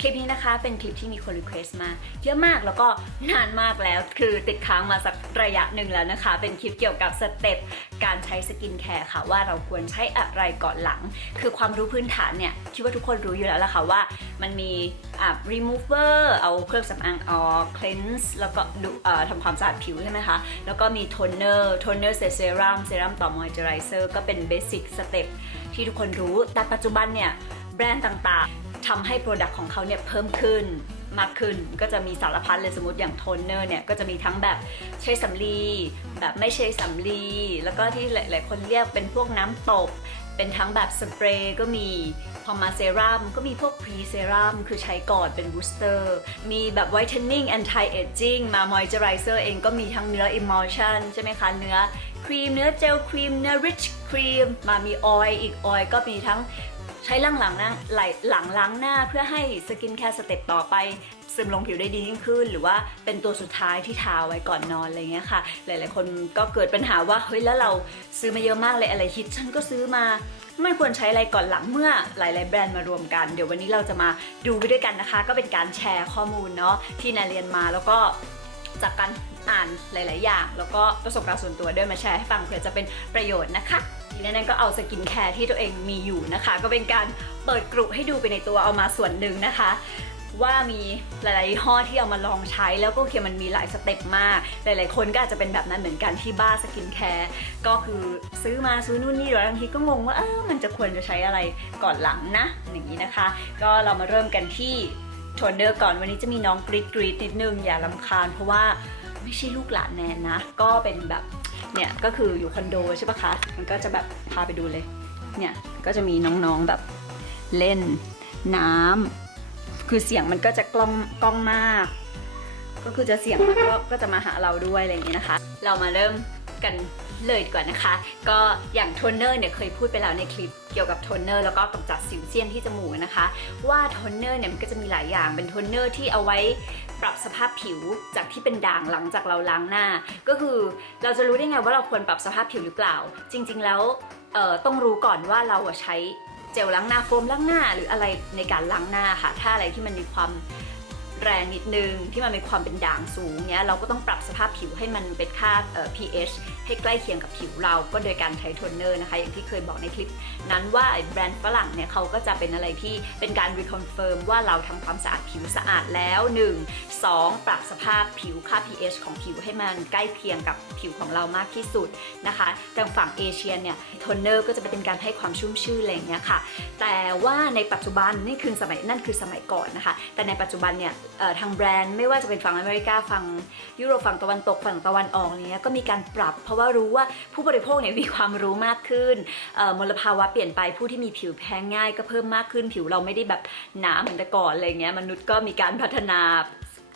คลิปนี้นะคะเป็นคลิปที่มีคนรีเควสต์มาเยอะมากแล้วก็นานมากแล้วคือติดค้างมาสักระยะหนึ่งแล้วนะคะ เป็นคลิปเกี่ยวกับสเต็ปการใช้สกินแคร์ค่ะว่าเราควรใช้อะไรก่อนหลัง คือความรู้พื้นฐานเนี่ยคิดว่าทุกคนรู้อยู่แล้วล่ะค่ะว่ามันมีอะ remover เอาเครื่องสำอางออก cleanse แล้วก็ดูเอ่อทำความสะอาดผิวใช่ไหมคะแล้วก็มี toner toner เสร็จ serum serum ต่อ moisturizer ก็เป็น basic step ที่ทุกคนรู้แต่ปัจจุบันเนี่ยแบรนด์ต่างๆ ทำให้ Product ของเขาเนี่ยเพิ่มขึ้นมากขึ้นก็จะมีสารพัดเลยสมมติอย่างโทนเนอร์เนี่ยก็จะมีทั้งแบบใช้สำลีแบบไม่ใช้สำลีแล้วก็ที่หลาย ๆ คนเรียกเป็นพวกน้ำตบ เป็นทั้งแบบสเปรย์ก็มีพอมาเซรั่มก็มีพวกพรีเซรั่มคือใช้ก่อนเป็นบูสเตอร์มีแบบไวท์เทนนิ่งแอนตี้เอจจิ้งมามอยเจอไรเซอร์เองก็มีทั้งเนื้ออิมมอชั่นใช่ไหมคะเนื้อครีมเนื้อเจลครีมเนื้อริชครีมมามีออยล์อีกออยล์ก็มีทั้ง ใช้หลังหลังๆนะไหลหลังล้างหน้าเพื่อให้สกินแคร์สเต็ปต่อไปซึมลงผิวได้ดียิ่งขึ้น หรือว่าเป็นตัวสุดท้ายที่ทาไว้ก่อนนอนอะไรเงี้ยค่ะ หลาย ๆ คนก็เกิดปัญหาว่าเฮ้ยแล้วเราซื้อมาเยอะมากเลยอะไรฮิตฉันก็ซื้อมาไม่ควรใช้อะไรก่อนหลังเมื่อหลาย ๆ แบรนด์มารวมกัน เดี๋ยววันนี้เราจะมาดูไปด้วยกันนะคะ ก็เป็นการแชร์ข้อมูลเนาะที่นาเรียนมาแล้วก็จากการอ่านหลาย ๆ อย่าง แล้วก็ประสบการณ์ส่วนตัวด้วยมาแชร์ให้ฟังเผื่อจะเป็นประโยชน์นะคะ ทีนี้นั่นก็เอาสกินแคร์ที่ตัวเองมีอยู่นะคะ ก็เป็นการเปิดกรุให้ดูไปในตัวเอามาส่วนหนึ่งนะคะ ว่ามีหลายๆยี่ห้อที่เอามาลองใช้แล้วก็โอเคมันมีหลายสเต็ปมาก หลาย ๆ คนก็อาจจะเป็นแบบนั้นเหมือนกันที่บ้าสกินแคร์ก็คือซื้อมาซื้อนู่นนี่เดี๋ยวบางทีก็งงว่าเออมันจะควรจะใช้อะไรก่อนหลังนะอย่างนี้นะคะ ก็เรามาเริ่มกันที่โทนเนอร์ก่อนวันนี้จะมีน้องกรีดกรีดนิดนึงอย่าลำคาญเพราะว่าไม่ใช่ลูกหลานแนนนะ ก็เป็นแบบ เนี่ยก็คืออยู่คอนโดใช่ปะคะ มันก็จะแบบพาไปดูเลย เนี่ยก็จะมีน้องๆแบบเล่นน้ำคือเสียงมันก็จะกล้องกล้องมาก ก็คือจะเสียงมันก็ก็จะมาหาเราด้วยอะไรอย่างนี้นะคะ เรามาเริ่มกันเลยดีกว่านะคะ ก็อย่างโทนเนอร์เนี่ยเคยพูดไปแล้วในคลิปเกี่ยวกับโทนเนอร์แล้วก็กำจัดสิวเซียนที่จมูกนะคะ ว่าโทนเนอร์เนี่ยมันก็จะมีหลายอย่างเป็นโทนเนอร์ที่เอาไว้ ปรับสภาพผิวจากที่เป็นด่างหลังจากเราล้างหน้า ก็คือเราจะรู้ได้ไงว่าเราควรปรับสภาพผิวหรือเปล่า จริง ๆ แล้วต้องรู้ก่อนว่าเราใช้เจลล้างหน้าโฟมล้างหน้า หรืออะไรในการล้างหน้าค่ะ ถ้าอะไรที่มันมีความแรงนิดนึงที่มันมีความเป็นด่างสูงเนี้ยเราก็ต้องปรับสภาพผิวให้มันเป็นค่าเอ่อ pH ให้ใกล้เคียงกับผิวเราก็โดยการใช้โทนเนอร์นะคะ อย่างที่เคยบอกในคลิป นั้นว่าแบรนด์ฝรั่งเนี่ยเขาก็จะเป็นอะไรที่เป็นการรีคอนเฟิร์มว่าเราทำความสะอาดผิวสะอาดแล้ว 1 2 ปรับสภาพผิวค่า pH ของผิวให้มันใกล้เคียงกับผิวของเรามากที่สุดนะคะทางฝั่งเอเชียเนี่ยโทนเนอร์ก็จะเป็นการให้ความชุ่มชื่นอะไรอย่างเงี้ยค่ะ แต่ว่าในปัจจุบันนี่คือสมัยนั่นคือสมัยก่อนนะคะ แต่ในปัจจุบันเนี่ยทางแบรนด์ไม่ว่าจะเป็นฝั่งอเมริกาฝั่งยุโรปฝั่งตะวันตกฝั่งตะวันออกเนี้ยก็มีการปรับเพราะว่ารู้ว่าผู้บริโภคเนี่ยมีความรู้มากขึ้นมลภาวะเปลี่ยนไปผู้ที่มีผิวแพ้ง่ายก็เพิ่มมากขึ้นผิวเราไม่ได้แบบหนาเหมือนแต่ก่อนอะไรเงี้ยมนุษย์ก็มีการพัฒนา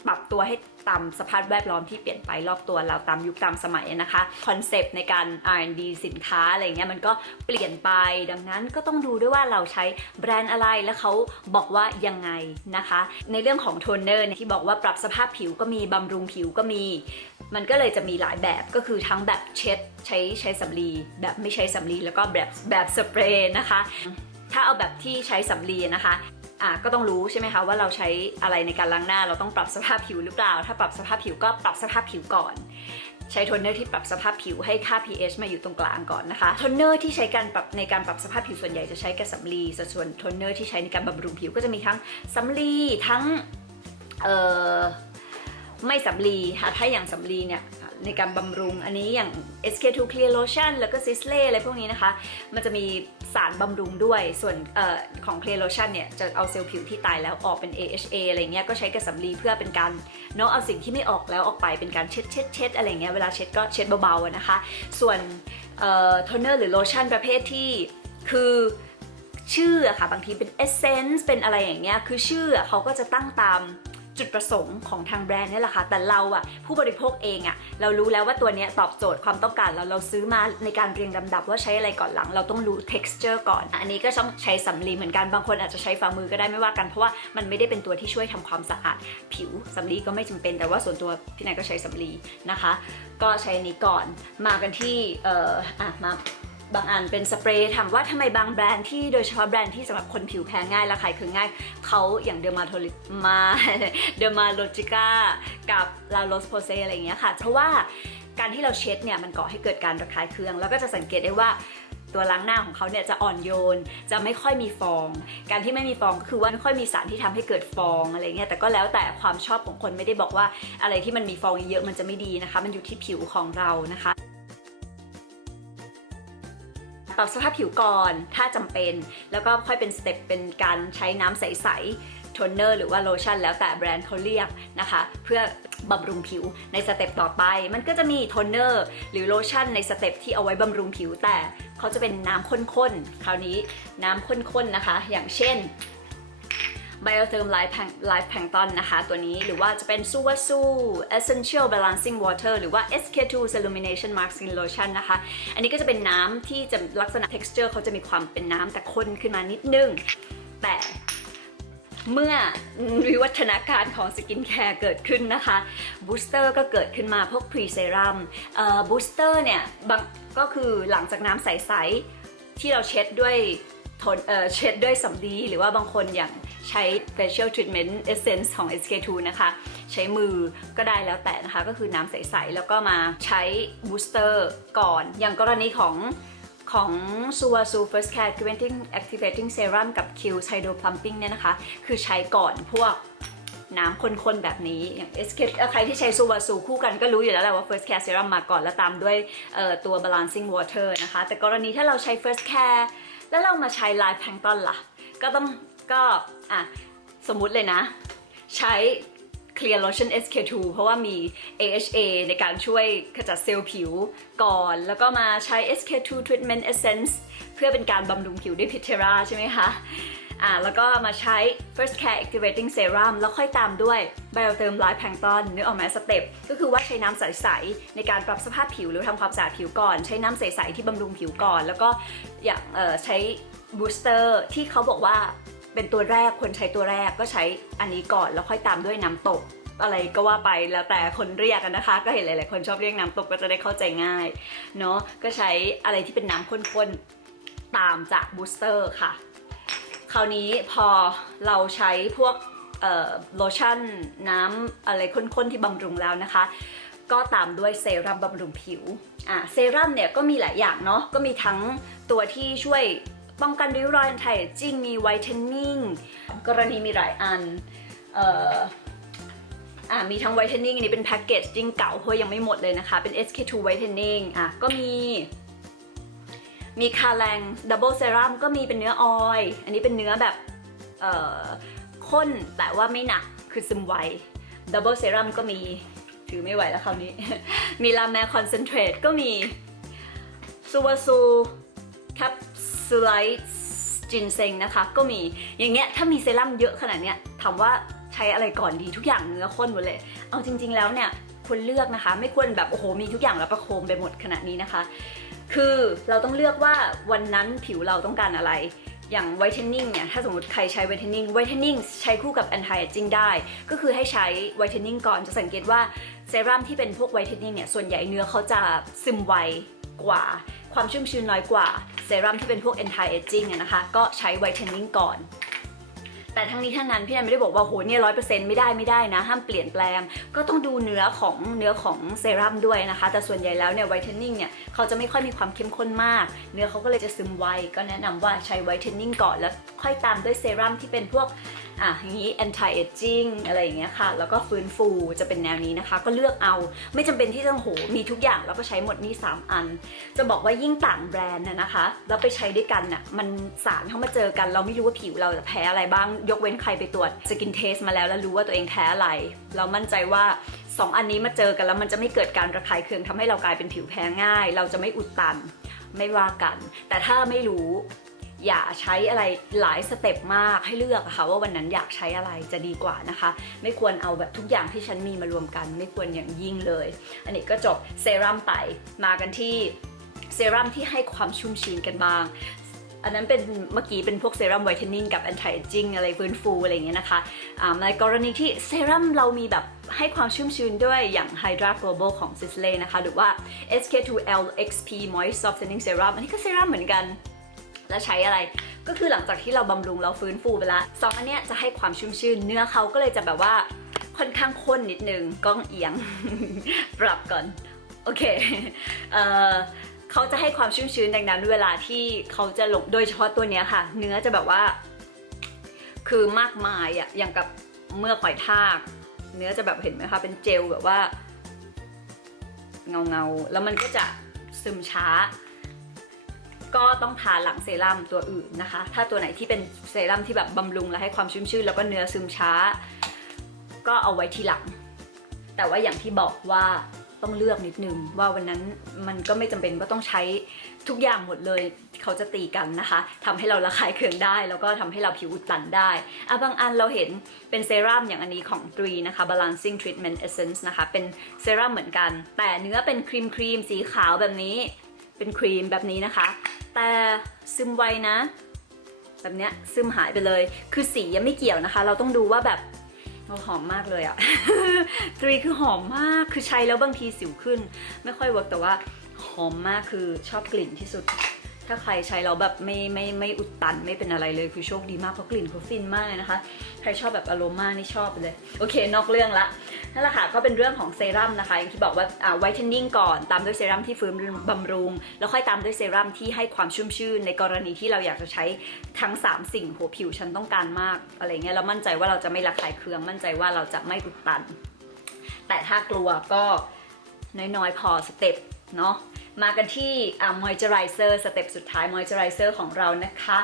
ปรับตัวให้ตามสภาพแวดล้อมที่เปลี่ยนไปรอบตัวเราตามยุคตามสมัยนะคะคอนเซปต์ในการ R&D สินค้าอะไรเงี้ยมันก็เปลี่ยนไปดังนั้นก็ต้องดูด้วยว่าเราใช้แบรนด์อะไรแล้วเขาบอกว่ายังไงนะคะ ในเรื่องของโทนเนอร์ที่บอกว่าปรับสภาพผิวก็มีบำรุงผิวก็มี มันก็เลยจะมีหลายแบบก็คือทั้งแบบเช็ดใช้ใช้สำลี แบบไม่ใช้สำลีแล้วก็แบบแบบสเปรย์นะคะ ถ้าเอาแบบที่ใช้สำลีนะคะ อะก็ต้องรู้ใช่ไหมคะว่าเราใช้อะไรในการล้างหน้า เราต้องปรับสภาพผิวหรือเปล่า ถ้าปรับสภาพผิวก็ปรับสภาพผิวก่อน ใช้โทนเนอร์ที่ปรับสภาพผิวให้ค่า pH มาอยู่ตรงกลางก่อนนะคะ โทนเนอร์ที่ใช้การปรับในการปรับสภาพผิวส่วนใหญ่จะใช้กับสำลีส่วนโทนเนอร์ที่ใช้ในการบำรุงผิวก็จะมีทั้งสำลีทั้งเอ่อไม่สำลีค่ะถ้าอย่างสำลีเนี่ยในการบำรุงอันนี้อย่าง SK2 Clear Lotion แล้วก็ Sisley อะไรพวกนี้นะคะ มันจะมี สารบำรุงด้วย ส่วนออของ Clear Lotion เนี่ยจะเอาเซลล์ผิวที่ตายแล้วออกเป็น AHA อะไรเงี้ยก็ใช้กับสำลีเพื่อเป็นการเนาะเอาสิ่งที่ไม่ออกแล้วออกไปเป็นการเช็ดเช็ดเช็ดอะไรเงี้ยเวลาเช็ดก็เช็ดเบาๆนะคะ ส่วนโทนเนอร์หรือโลชั่นประเภทที่คือชื่ออะค่ะบางทีเป็น Essence เป็นอะไรอย่างเงี้ยคือชื่ออะเขาก็จะตั้งตาม จุดประสงค์ของทางแบรนด์นี่แหละค่ะ แต่เราอะผู้บริโภคเองอะเรารู้แล้วว่าตัวนี้ตอบโจทย์ความต้องการเราเราซื้อมาในการเรียงลำดับว่าใช้อะไรก่อนหลัง เราต้องรู้ texture ก่อน อันนี้ก็ต้องใช้สำลีเหมือนกันบางคนอาจจะใช้ฝ่ามือก็ได้ไม่ว่ากันเพราะว่ามันไม่ได้เป็นตัวที่ช่วยทำความสะอาด ผิวสำลีก็ไม่จำเป็น แต่ว่าส่วนตัวพี่นายก็ใช้สำลีนะคะ ก็ใช้อันนี้ก่อนมากันที่เอ่ออะมา บางอันเป็นสเปรย์ถามว่าทำไมบางแบรนด์ที่โดยเฉพาะแบรนด์ที่สำหรับคนผิวแพ้ง่ายและขายคือง่ายเขาอย่างเดอร์มาโทลิมาเดอร์มาโลจิก้ากับลาโรสโพเซอะไรอย่างเงี้ยค่ะ เพราะว่าการที่เราเช็ดเนี่ยมันก่อให้เกิดการระคายเคือง แล้วก็จะสังเกตได้ว่าตัวล้างหน้าของเขาเนี่ยจะอ่อนโยน จะไม่ค่อยมีฟอง การที่ไม่มีฟองก็คือว่าไม่ค่อยมีสารที่ทำให้เกิดฟองอะไรเงี้ย แต่ก็แล้วแต่ความชอบของคนไม่ได้บอกว่าอะไรที่มันมีฟองเยอะมันจะไม่ดีนะคะ มันอยู่ที่ผิวของเรานะคะ ปรับสภาพผิวก่อนถ้าจำเป็น แล้วก็ค่อยเป็นสเต็ปเป็นการใช้น้ำใสๆโทนเนอร์หรือว่าโลชั่นแล้วแต่แบรนด์เขาเรียกนะคะ เพื่อบำรุงผิวในสเต็ปต่อไป มันก็จะมีโทนเนอร์หรือโลชั่นในสเต็ปที่เอาไว้บำรุงผิวแต่เขาจะเป็นน้ำข้นๆคราวนี้น้ำข้นๆนะคะ อย่างเช่น Biotherm Life Plank- Life Plankton นะคะ ตัวนี้หรือว่าจะเป็น Suwasu Essential Balancing Water หรือว่า SK2 Illumination Mask Skin Lotion นะคะ อันนี้ก็จะเป็นน้ำที่จะลักษณะ texture เขาจะมีความเป็นน้ำแต่ข้นขึ้นมานิดนึง แต่เมื่อวิวัฒนาการของสกินแคร์เกิดขึ้นนะคะบูสเตอร์ก็เกิดขึ้นมาพวกพรีเซรั่มบูสเตอร์เนี่ยบางก็คือหลังจากน้ำใส ๆ ที่เราเช็ดด้วย ทนเอ่อเช็ดด้วยสำลีหรือว่าบางคนอย่างใช้ facial treatment essence ของ SK2 นะคะ ใช้มือก็ได้แล้วแต่นะคะ ก็คือน้ำใส ๆ แล้วก็มาใช้ booster ก่อน อย่างกรณีของของ s u a s u First Care Activating Activating Serum กับ Q Hydro Plumping เนี่ยนะคะ คือใช้ก่อนพวกน้ำข้นๆ แบบนี้อย่าง SK เอ่อใครที่ใช้ซูวาซูคู่กันก็รู้อยู่แล้วแหละว่า First Care Serum มาก่อนแล้วตามด้วยตัว Balancing Water นะคะ แต่กรณีถ้าเราใช้ First Care แล้วเรามาใช้ไลฟ์แพนต้อนล่ะ ก็ต้องก็อะสมมุติเลยนะ ใช้ Clear Lotion SK2 เพราะว่ามี AHA ในการช่วยขจัดเซลล์ผิวก่อน แล้วก็มาใช้ SK2 Treatment Essence เพื่อเป็นการบำรุงผิวด้วยพิเทราใช่ไหมคะ อ่าแล้วก็มาใช้ First Care Activating Serum แล้วค่อยตามด้วย Biotherm Live Plankton นึกออกไหมสเต็ปก็คือว่าใช้น้ำใสๆในการปรับสภาพผิวหรือทำความสะอาดผิวก่อน ใช้น้ำใสๆที่บำรุงผิวก่อน แล้วก็อย่างใช้ Booster ที่เขาบอกว่าเป็นตัวแรกคนใช้ตัวแรกก็ใช้อันนี้ก่อน แล้วค่อยตามด้วยน้ำตกอะไรก็ว่าไปแล้วแต่คนเรียกกันนะคะ ก็เห็นหลาย ๆ คนชอบเรียกน้ำตกก็จะได้เข้าใจง่ายเนาะก็ใช้อะไรที่เป็นน้ำข้นๆตามจากบูสเตอร์ค่ะ คราวนี้พอเราใช้พวกโลชั่นน้ำอะไรข้นๆที่บำรุงแล้วนะคะ ก็ตามด้วยเซรั่มบำรุงผิวอะเซรั่มเนี่ยก็มีหลายอย่างเนาะก็มีทั้งตัวที่ช่วยป้องกันริ้วรอยไทจริงมีไวท์เทนนิ่งกรณีมีหลายอันเอ่ออะมีทั้งไวท์เทนนิ่งอันนี้เป็นแพ็กเกจจิ้งเก่าเพราะยังไม่หมดเลยนะคะ เป็น SK2 Whitening อะก็มี มีคาแรงดับเบิลเซรั่มก็มีเป็นเนื้อออยอันนี้เป็นเนื้อแบบข้นแต่ว่าไม่หนักคือซึมไวดับเบิลเซรั่มก็มีถือไม่ไหวแล้วคราวนี้ มีลาแมคอนเซนเทรตก็มีซูวาซูแคปซูไลท์จินเซงนะคะก็มีอย่างเงี้ยถ้ามีเซรั่มเยอะขนาดเนี้ยถามว่าใช้อะไรก่อนดีทุกอย่างเนื้อข้นหมดเลย เอาจริง ๆ แล้วเนี่ยควรเลือกนะคะ ไม่ควรแบบโอ้โหมีทุกอย่างแล้วประโคมไปหมดขนาดนี้นะคะ คือเราต้องเลือกว่าวันนั้นผิวเราต้องการอะไร อย่างไวท์เทนนิ่งเนี่ย ถ้าสมมติใครใช้ไวท์เทนนิ่งไวท์เทนนิ่งใช้คู่กับแอนตี้เอจจิ้งได้ ก็คือให้ใช้ไวท์เทนนิ่งก่อนจะสังเกตว่าเซรั่มที่เป็นพวกไวท์เทนนิ่งเนี่ย ส่วนใหญ่เนื้อเขาจะซึมไวกว่า ความชุ่มชื้นน้อยกว่าเซรั่มที่เป็นพวกแอนตี้เอจจิ้งนะคะ ก็ใช้ไวท์เทนนิ่งก่อน แต่ทั้งนี้ทั้งนั้นพี่แอนไม่ได้บอกว่าโหเนี่ยร้อยเปอร์เซ็นต์ไม่ได้ไม่ได้นะ ห้ามเปลี่ยนแปลง ก็ต้องดูเนื้อของเนื้อของเซรั่มด้วยนะคะ แต่ส่วนใหญ่แล้วเนี่ยไวท์เทนนิ่งเนี่ยเขาจะไม่ค่อยมีความเข้มข้นมาก เนื้อเขาก็เลยจะซึมไวก็แนะนำว่าใช้ไวท์เทนนิ่งก่อนแล้วค่อยตามด้วยเซรั่มที่เป็นพวก อะนี้ anti aging อะไรอย่างเงี้ยค่ะ แล้วก็ฟื้นฟูจะเป็นแนวนี้นะคะ ก็เลือกเอาไม่จำเป็นที่จะโหมีทุกอย่างแล้วก็ใช้หมดนี่3อัน จะบอกว่ายิ่งต่างแบรนด์นะนะคะ แล้วไปใช้ด้วยกันน่ะมันสารเข้ามาเจอกัน เราไม่รู้ว่าผิวเราจะแพ้อะไรบ้าง ยกเว้นใครไปตรวจสกินเทสมาแล้วแล้วรู้ว่าตัวเองแพ้อะไร เรามั่นใจว่า2อันนี้มาเจอกันแล้วมันจะไม่เกิดการระคายเคืองทำให้เรากลายเป็นผิวแพ้ง่าย เราจะไม่อุดตันไม่ว่ากัน แต่ถ้าไม่รู้ อย่าใช้อะไรหลายสเต็ปมากให้เลือกอะค่ะว่าวันนั้นอยากใช้อะไรจะดีกว่านะคะ ไม่ควรเอาแบบทุกอย่างที่ฉันมีมารวมกัน ไม่ควรอย่างยิ่งเลย อันนี้ก็จบเซรั่มไปมากันที่เซรั่มที่ให้ความชุ่มชื้นกันบ้างอันนั้นเป็นเมื่อกี้เป็นพวกเซรั่มไวท์เทนนิ่งกับแอนตี้เอจจิ้งอะไรฟื้นฟูอะไรอย่างเงี้ยนะคะอ่าในกรณีที่เซรั่มเรามีแบบให้ความชุ่มชื้นด้วยอย่าง Hydra Global ของ Sisley นะคะ หรือว่า SK2L XP Moist Softening Serum อันนี้ก็เซรั่มเหมือนกัน แล้วใช้อะไร ก็คือหลังจากที่เราบำรุงเราฟื้นฟูไปละสองอันเนี้ยจะให้ความชุ่มชื่นเนื้อเขาก็เลยจะแบบว่าค่อนข้างข้นนิดนึงก้องเอียง ปรับก่อน โอเคเอ่อเขาจะให้ความชุ่มชื้นดังนั้น เวลาที่เขาจะลงโดยเฉพาะตัวเนี้ยค่ะ เนื้อจะแบบว่า คือมากมายอะอย่างกับเมื่อกหอยทาก เนื้อจะแบบเห็นไหมคะเป็นเจลแบบว่า เงาเงาๆแล้วมันก็จะซึมช้า ก็ต้องทาหลังเซรั่มตัวอื่นนะคะ ถ้าตัวไหนที่เป็นเซรั่มที่แบบบำรุงและให้ความชุ่มชื่นแล้วก็เนื้อซึมช้า ก็เอาไว้ทีหลัง แต่ว่าอย่างที่บอกว่าต้องเลือกนิดนึงว่าวันนั้นมันก็ไม่จำเป็นก็ต้องใช้ทุกอย่างหมดเลยเขาจะตีกันนะคะทำให้เราระคายเคืองได้ แล้วก็ทำให้เราผิวอุดตันได้อะบางอันเราเห็นเป็นเซรั่มอย่างอันนี้ของตรีนะคะ Balancing Treatment Essence นะคะ เป็นเซรั่มเหมือนกัน แต่เนื้อเป็นครีมครีมสีขาวแบบนี้ เป็นครีมแบบนี้นะคะ แต่ซึมไวนะ แบบเนี้ยซึมหายไปเลย คือสียังไม่เกี่ยวนะคะ เราต้องดูว่าแบบเราหอมมากเลยอะตรีคือหอมมากคือใช้แล้วบางทีสิวขึ้น ไม่ค่อยเวิร์กแต่ว่าหอมมากคือชอบกลิ่นที่สุด ถ้าใครใช้แล้วแบบไม่ไม่ไม่อุดตันไม่เป็นอะไรเลยคือโชคดีมากเพราะกลิ่นเขาฟินมากเลยนะคะ ใครชอบแบบอโรมานี่ชอบเลย โอเคนอกเรื่องละนั่นแหละค่ะก็เป็นเรื่องของเซรั่มนะคะอย่างที่บอกว่าอ่าไวท์เทนนิ่งก่อนตามด้วยเซรั่มที่ฟื้นบำรุง แล้วค่อยตามด้วยเซรั่มที่ให้ความชุ่มชื่น ในกรณีที่เราอยากจะใช้ทั้ง 3 สิ่งหัวผิวฉันต้องการมากอะไรเงี้ยแล้วมั่นใจว่าเราจะไม่ระคายเคือง มั่นใจว่าเราจะไม่อุดตัน แต่ถ้ากลัวก็น้อยๆพอสเต็ปเนาะ มากันที่อ่ามอยเจอไรเซอร์สเต็ปสุดท้ายมอยเจอไรเซอร์ของเรานะคะ